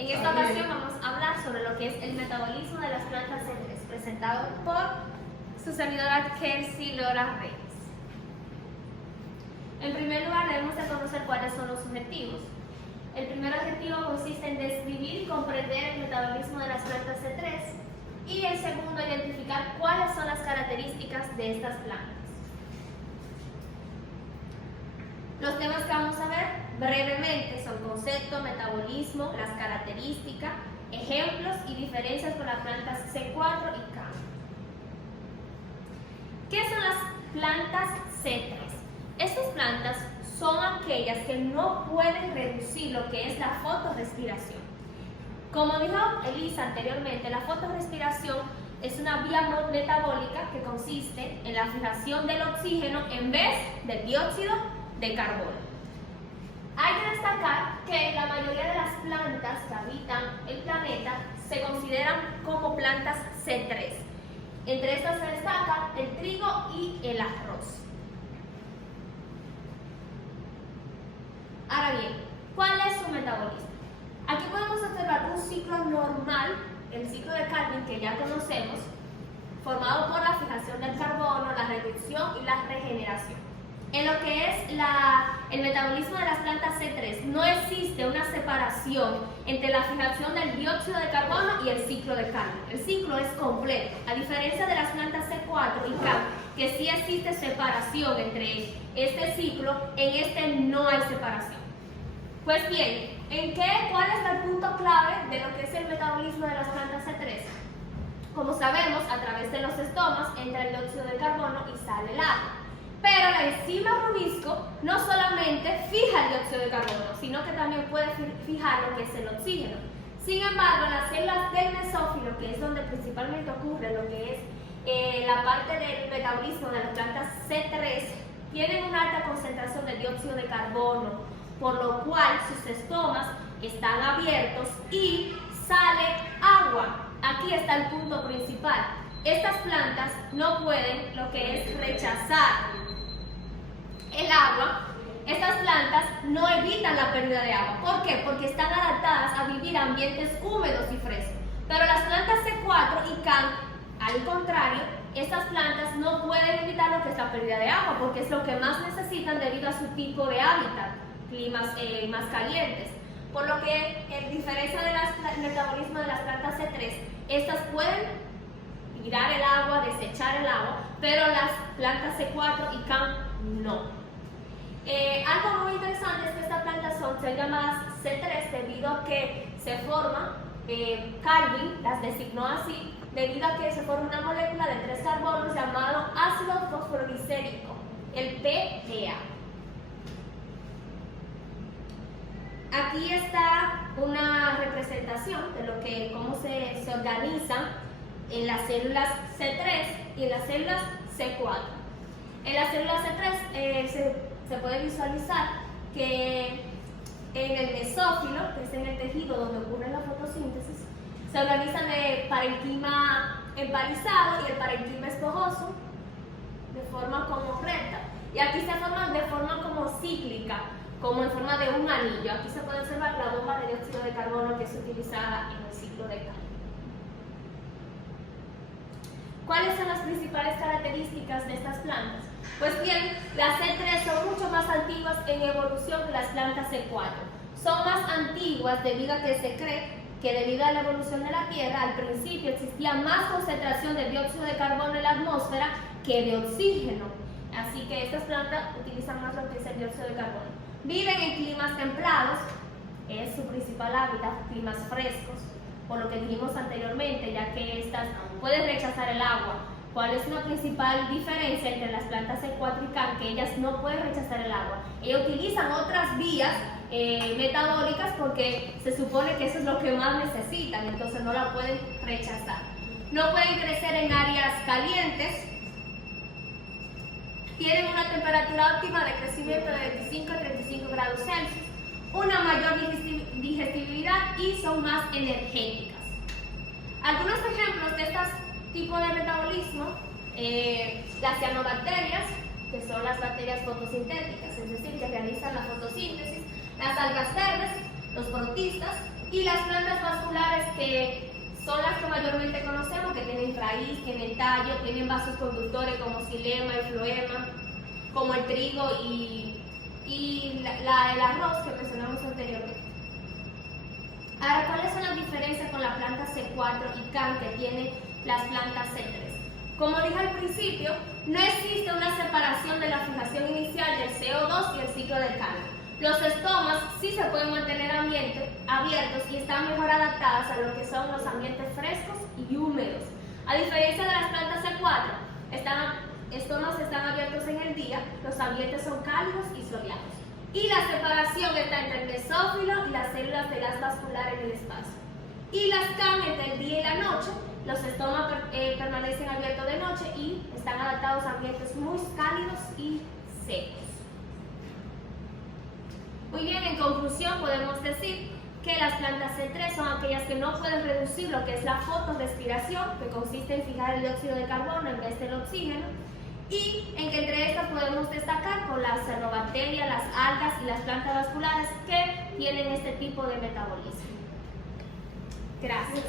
En esta ocasión vamos a hablar sobre lo que es el metabolismo de las plantas C3, presentado por su servidora Kelsey Lora Reyes. En primer lugar, debemos de conocer cuáles son los objetivos. El primer objetivo consiste en describir y comprender el metabolismo de las plantas C3 y el segundo, identificar cuáles son las características de estas plantas. Los temas que vamos a ver brevemente son concepto, metabolismo, las características, ejemplos y diferencias con las plantas C4 y K. ¿Qué son las plantas C3? Estas plantas son aquellas que no pueden reducir lo que es la fotorrespiración. Como dijo Elisa anteriormente, la fotorrespiración es una vía metabólica que consiste en la fijación del oxígeno en vez del dióxido de carbono. Hay que destacar que la mayoría de las plantas que habitan el planeta se consideran como plantas C3. Entre estas se destacan el trigo y el arroz. Ahora bien, ¿cuál es su metabolismo? Aquí podemos observar un ciclo normal, el ciclo de Calvin que ya conocemos, formado por la fijación del carbono, la reducción y la regeneración. En lo que es el metabolismo de las plantas C3, no existe una separación entre la fijación del dióxido de carbono y el ciclo de Calvin. El ciclo es completo, a diferencia de las plantas C4 y K, que sí existe separación entre este ciclo, en este no hay separación. Pues bien, ¿cuál es el punto clave de lo que es el metabolismo de las plantas C3? Como sabemos, a través de los estomas entra el dióxido de carbono y sale el agua. Pero la enzima rubisco no solamente fija el dióxido de carbono, sino que también puede fijar lo que es el oxígeno. Sin embargo, en las células del mesófilo, que es donde principalmente ocurre lo que es la parte del metabolismo de las plantas C3, tienen una alta concentración de dióxido de carbono, por lo cual sus estomas están abiertos y sale agua. Aquí está el punto principal. Estas plantas no pueden lo que es rechazar el agua. Estas plantas no evitan la pérdida de agua. ¿Por qué? Porque están adaptadas a vivir en ambientes húmedos y frescos. Pero las plantas C4 y K, al contrario, estas plantas no pueden evitar lo que es la pérdida de agua, porque es lo que más necesitan debido a su tipo de hábitat, climas más calientes. Por lo que, en diferencia del metabolismo de las plantas C3, estas pueden tirar el agua, desechar el agua, pero las plantas C4 y K no. Algo muy interesante es que estas plantas son llamadas C3 debido a que se forman, Calvin las designó así, debido a que se forma una molécula de 3 carbonos llamado ácido fosforoglicérico, el PTA. Aquí está una representación de cómo se organizan en las células C3 y en las células C4. En las células C3 se puede visualizar que en el mesófilo, que es en el tejido donde ocurre la fotosíntesis, se organizan el parenquima empalizado y el parenquima esponjoso de forma como recta. Y aquí se forman de forma como cíclica, como en forma de un anillo. Aquí se puede observar la bomba de dióxido de carbono que es utilizada en el ciclo de Calvin. ¿Cuáles son las principales características de estas plantas? Pues bien, las C3 son mucho más antiguas en evolución que las plantas C4. Son más antiguas debido a que se cree que debido a la evolución de la Tierra, al principio existía más concentración de dióxido de carbono en la atmósfera que de oxígeno. Así que estas plantas utilizan más lo que es el dióxido de carbono. Viven en climas templados, es su principal hábitat, climas frescos, por lo que dijimos anteriormente, ya que estas pueden rechazar el agua. ¿Cuál es una principal diferencia entre las plantas C4 y K? Que ellas no pueden rechazar el agua. Ellas utilizan otras vías metabólicas porque se supone que eso es lo que más necesitan, entonces no la pueden rechazar. No pueden crecer en áreas calientes. Tienen una temperatura óptima de crecimiento de 25 a 35 grados Celsius, una mayor digestibilidad y son más energéticas. Algunos ejemplos de estos tipos de metabolismo, las cianobacterias, que son las bacterias fotosintéticas, es decir, que realizan la fotosíntesis, las algas verdes, los protistas, Y las plantas vasculares, que son las que mayormente conocemos, que tienen raíz, tienen tallo, tienen vasos conductores como xilema y floema, como el trigo y el arroz que mencionamos anteriormente. Ahora, ¿cuáles son las diferencias con la planta C4 y CAN que tienen las plantas C3? Como dije al principio, no existe una separación de la fijación inicial del CO2 y el ciclo del cambio. Los estomas sí se pueden mantener abiertos y están mejor adaptados a lo que son los ambientes frescos y húmedos. A diferencia de las plantas C4, estomas están abiertos en el día, los ambientes son cálidos y soleados. Y la separación está entre el mesófilo y las células de gas vascular en el espacio. Y las CAN entre el día y la noche, los estomas permanecen abiertos de noche y están adaptados a ambientes muy cálidos y secos. Muy bien, en conclusión podemos decir que las plantas C3 son aquellas que no pueden reducir lo que es la fotorrespiración, que consiste en fijar el dióxido de carbono en vez del oxígeno, y en que entre estas podemos destacar con las cianobacterias, las algas y las plantas vasculares que tienen este tipo de metabolismo. Gracias.